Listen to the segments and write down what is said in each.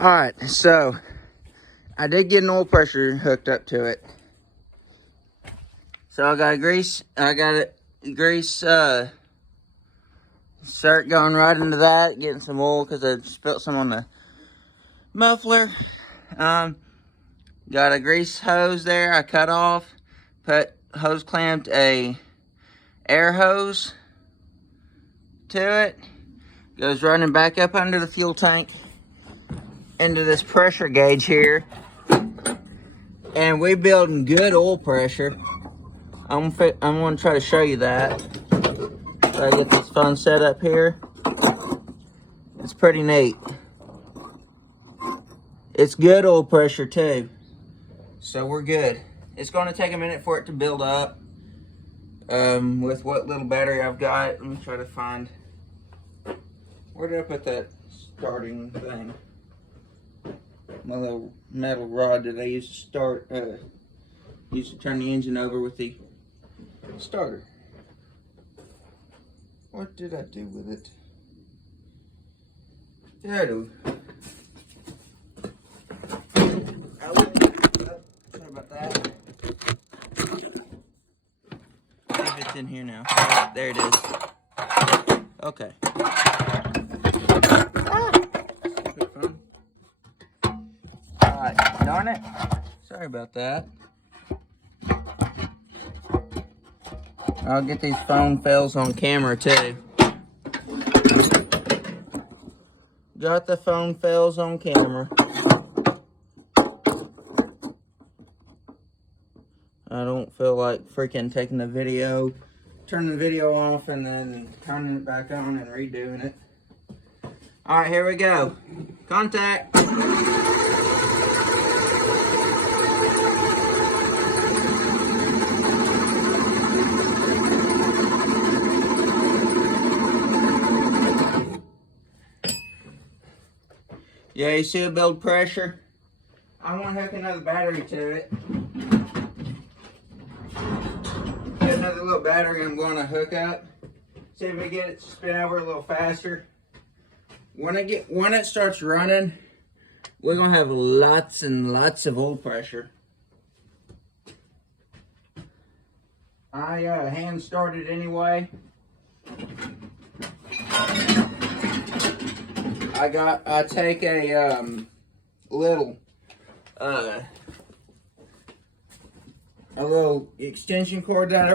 Alright, so I did get an oil pressure hooked up to it. So I got a grease start going right into that, getting some oil because I spilled some on the muffler. Got a grease hose there I cut off, hose clamped a air hose to it. Goes running back up under the fuel tank into this pressure gauge here. And we're building good oil pressure. I'm gonna try to show you that. So I get this phone set up here. It's pretty neat. It's good oil pressure too. So we're good. It's gonna take a minute for it to build up. With what little battery I've got. Let me try to find, where did I put that starting thing? My little metal rod that I used to start, used to turn the engine over with the starter. What did I do with it? There it is. Sorry about that. See if it's in here now. There it is. Okay. Alright, darn it. Sorry about that. I'll get these phone fails on camera too. Got the phone fails on camera. I don't feel like freaking taking the video, turning the video off and then turning it back on and redoing it. Alright, here we go. Contact. Yeah, you see it build pressure? I want to hook another battery to it. Get another little battery I'm going to hook up. See if we get it to spin over a little faster. When it starts running, we're going to have lots and lots of oil pressure. I hand started anyway. I take a little extension cord that I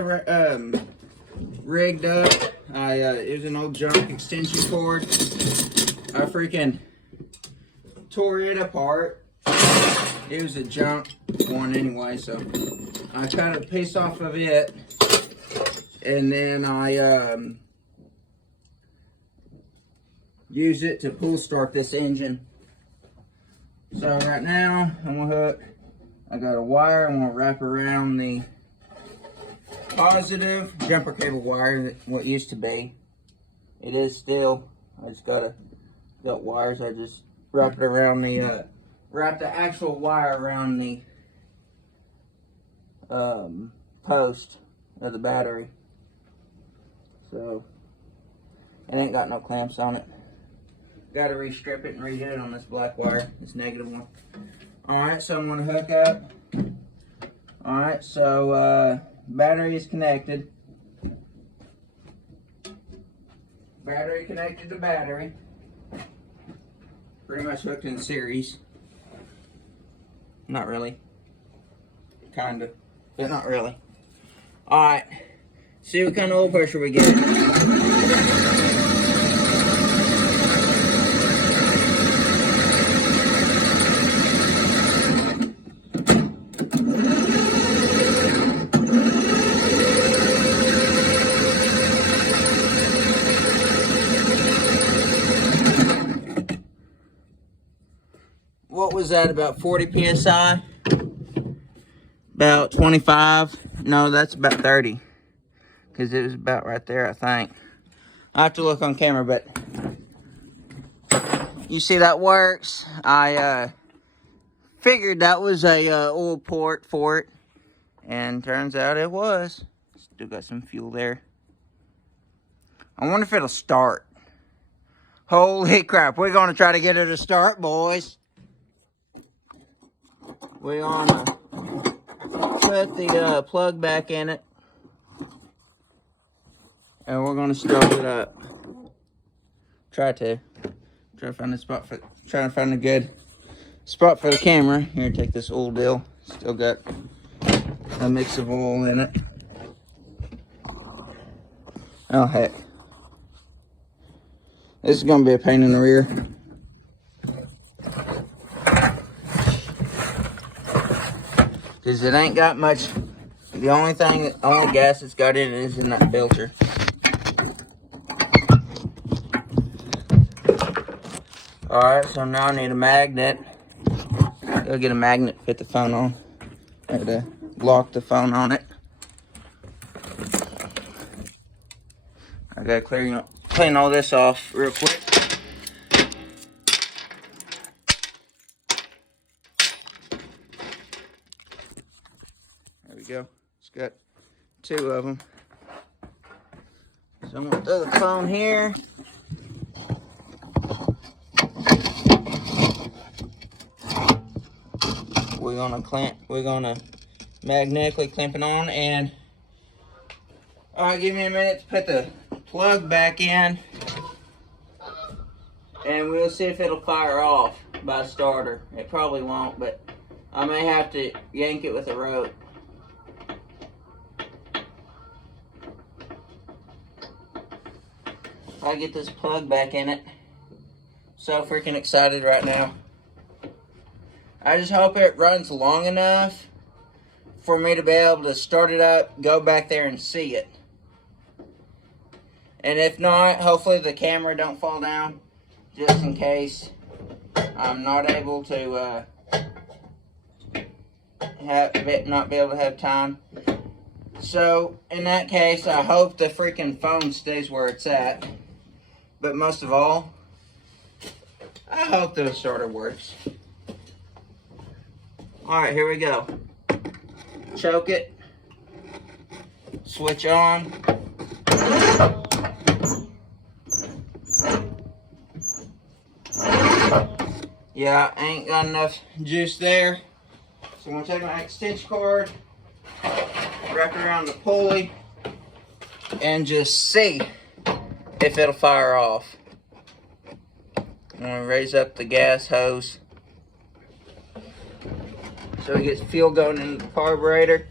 rigged up. It was an old junk extension cord. I freaking tore it apart. It was a junk one anyway, so I cut a piece off of it, and then I use it to pull start this engine. So right now I'm gonna hook, I got a wire I'm gonna wrap around the positive jumper cable wire, what used to be. It is still, I just got wires, I just wrap it around the, wrap the actual wire around the post of the battery. So, it ain't got no clamps on it. Got to restrip it and redo it on this black wire, this negative one. Alright, so I'm going to hook up. Alright, so battery is connected. Battery connected to battery. Pretty much hooked in series. Not really. Kinda, but not really. Alright, see what kind of oil pressure we get. What was that, about 40 psi? About 25? No, that's about 30. Because it was about right there, I think. I have to look on camera, but you see that works. I figured that was a oil port for it, and turns out it was. Still got some fuel there. I wonder if it'll start. Holy crap, we're going to try to get her to start, boys. we're gonna put the plug back in it, and we're gonna start it up. Try to find a spot for, trying to find a good spot for the camera. Here, take this oil deal. Still got a mix of oil in it. Oh heck, this is gonna be a pain in the rear. Cause it ain't got much. The only gas it's got in it is in that filter. Alright, so now I need a magnet. Go get a magnet to fit the phone on. Or to lock the phone on it. I gotta clean all this off real quick. There we go. It's got 2 of them. So I'm gonna throw the phone here. We're gonna magnetically clamp it on, and alright, give me a minute to put the plug back in, and we'll see if it'll fire off by starter. It probably won't, but I may have to yank it with a rope. I get this plug back in it. So freaking excited right now. I just hope it runs long enough for me to be able to start it up, go back there and see it. And if not, hopefully the camera don't fall down, just in case I'm not able to not be able to have time. So in that case, I hope the freaking phone stays where it's at. But most of all, I hope the starter works. Alright, here we go. Choke it. Switch on. Yeah, I ain't got enough juice there. So I'm going to take my extension cord, wrap it around the pulley, and just see if it'll fire off. I'm going to raise up the gas hose so it gets fuel going into the carburetor.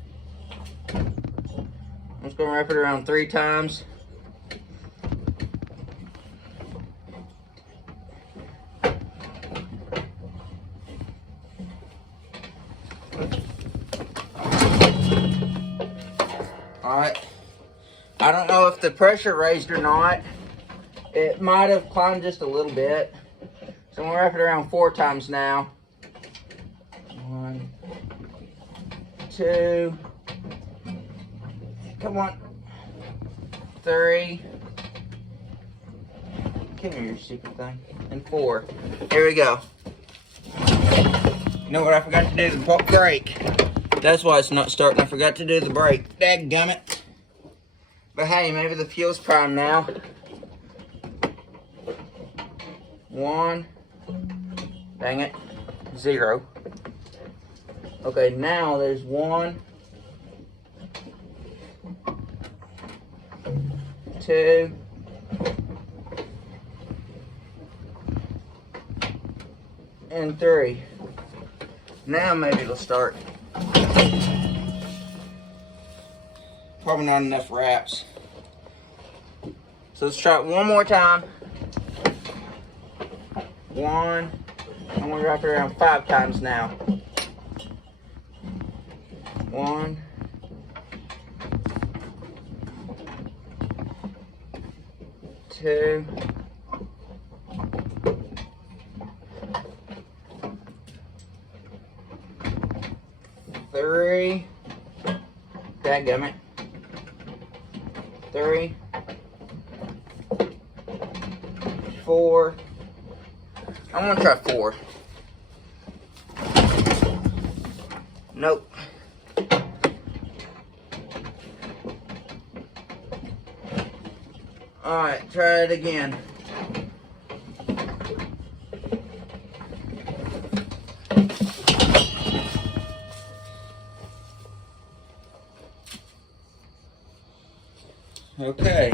I'm just going to wrap it around 3 times. Alright. I don't know if the pressure raised or not. It might have climbed just a little bit. So I'm going to wrap it around 4 times now. 1, 2, come on, 3, come here, you stupid thing, and 4. Here we go. You know what I forgot to do? The brake. That's why it's not starting. I forgot to do the brake. Dadgummit. But hey, maybe the fuel's primed now. 1. Dang it. 0. Okay, now there's 1, 2, and 3. Now maybe it'll start. Probably not enough wraps. So let's try it one more time. 1. I'm gonna wrap it around 5 times now. 1, 2, 3. Dadgummit. 3, 4. I'm gonna try 4. Nope. Alright, try it again. Okay.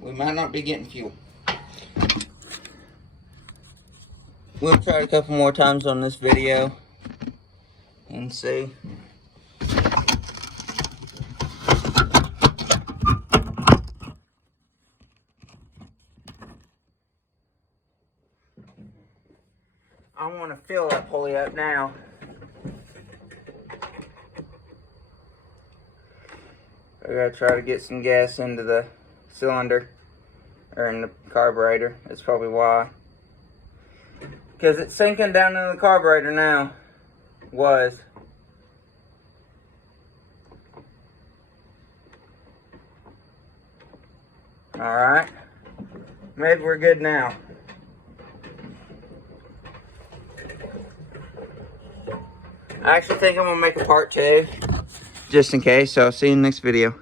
We might not be getting fuel. We'll try it a couple more times on this video and see. I want to fill that pulley up now. I gotta try to get some gas into the cylinder, or in the carburetor. That's probably why. Because it's sinking down into the carburetor now. Was. Alright. Maybe we're good now. I actually think I'm going to make a part 2. Just in case. So I'll see you in the next video.